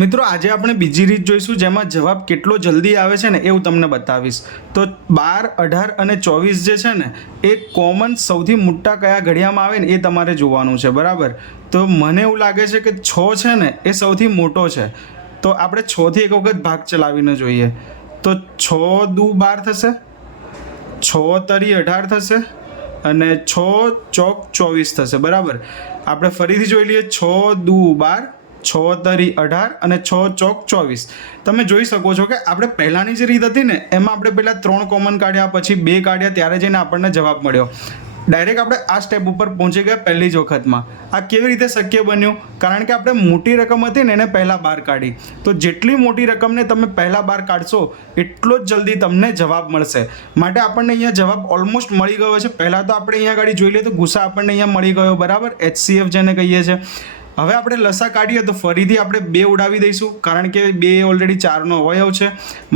મિત્રો આજે આપણે બીજી રીત જોઈશું જેમાં જવાબ કેટલો જલ્દી આવે છે ને એવું તમને બતાવીશ. તો 12, 18 અને 24 જે છે ને એ કોમન સૌથી મોટા કયા ઘડિયામાં આવે ને એ તમારે જોવાનું છે, બરાબર. તો મને એવું લાગે છે કે 6 છે ને એ સૌથી મોટો છે. તો આપણે 6 થી એક વખત ભાગ ચલાવીને જોઈએ. તો 6 દુ 12 થશે, 6 તરી 18 થશે અને 6 ચોક 24 થશે, બરાબર. આપણે ફરીથી જોઈ લઈએ. 6 દુ 12, 6 તરી 18 અને 6 ચોક 24. તમે જોઈ શકો છો કે આપણે પહેલાંની જે રીત હતી ને એમાં આપણે પહેલાં 3 કોમન કાઢ્યા, પછી 2 કાઢ્યા, ત્યારે જઈને આપણને જવાબ મળ્યો. ડાયરેક્ટ આપણે આ સ્ટેપ ઉપર પહોંચી ગયા પહેલી જ વખતમાં. આ કેવી રીતે શક્ય બન્યું? કારણ કે આપણે મોટી રકમ હતી ને એને પહેલાં બહાર કાઢી. તો જેટલી મોટી રકમને તમે પહેલાં બહાર કાઢશો એટલો જ જલ્દી તમને જવાબ મળશે. માટે આપણને અહીંયા જવાબ ઓલમોસ્ટ મળી ગયો છે. પહેલાં તો આપણે અહીંયા ગાડી જોઈ લઈએ તો ગુસા આપણને અહીંયા મળી ગયો, બરાબર. HCF જેને કહીએ છીએ. હવે આપણે લસા કાઢીએ તો ફરીથી આપણે 2 ઉડાવી દઈશું, કારણ કે 2 ઓલરેડી 4નો અવયવ છે.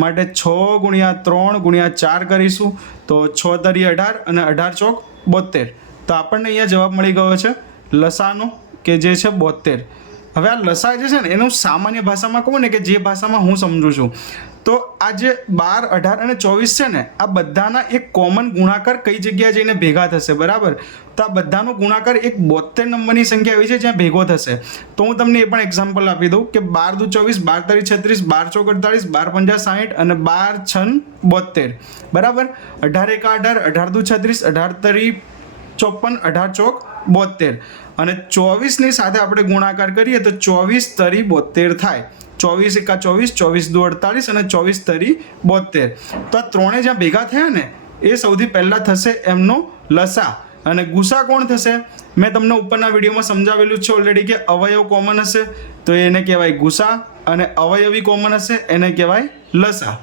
માટે 6 ગુણ્યા 3 ગુણ્યા 4 કરીશું. તો 6 તરી 18 અને 18 ચોક 72. તો આપણને અહીંયા જવાબ મળી ગયો છે લસાનો, કે જે છે 72. હવે આ લસા જે છે ને એનું સામાન્ય ભાષામાં કહું ને કે જે ભાષામાં હું સમજું છું, તો આ જે 12, 18 અને 24 છે ને આ બધાના એક કોમન ગુણાકાર કઈ જગ્યાએ જઈને ભેગા થશે, બરાબર. તો આ બધાનો ગુણાકાર એક 72 નંબરની સંખ્યા એવી છે જ્યાં ભેગો થશે. તો હું તમને એ પણ એક્ઝામ્પલ આપી દઉં કે 12 દુ 24, 12 તરી 36, 12 ચોક 48, 12 પંજા 60 અને 12 છન 72, બરાબર. 18 એકા 18, 18 દુ 36, 18 તરી 54, 18 ચોક 72 અને 24ની સાથે આપણે ગુણાકાર કરીએ તો 24 તરી 72 થાય. 24 એકા 24, 24 દુ 48 અને 24 તરી 72. તો આ ત્રણે જ્યાં ભેગા થયા ને એ સૌથી પહેલાં થશે એમનો લસા. અને ગુસા કોણ થશે? મેં તમને ઉપરના વિડીયોમાં સમજાવેલું છે ઓલરેડી કે અવયવ કોમન હશે તો એને કહેવાય ગુસા, અને અવયવી કોમન હશે એને કહેવાય લસા.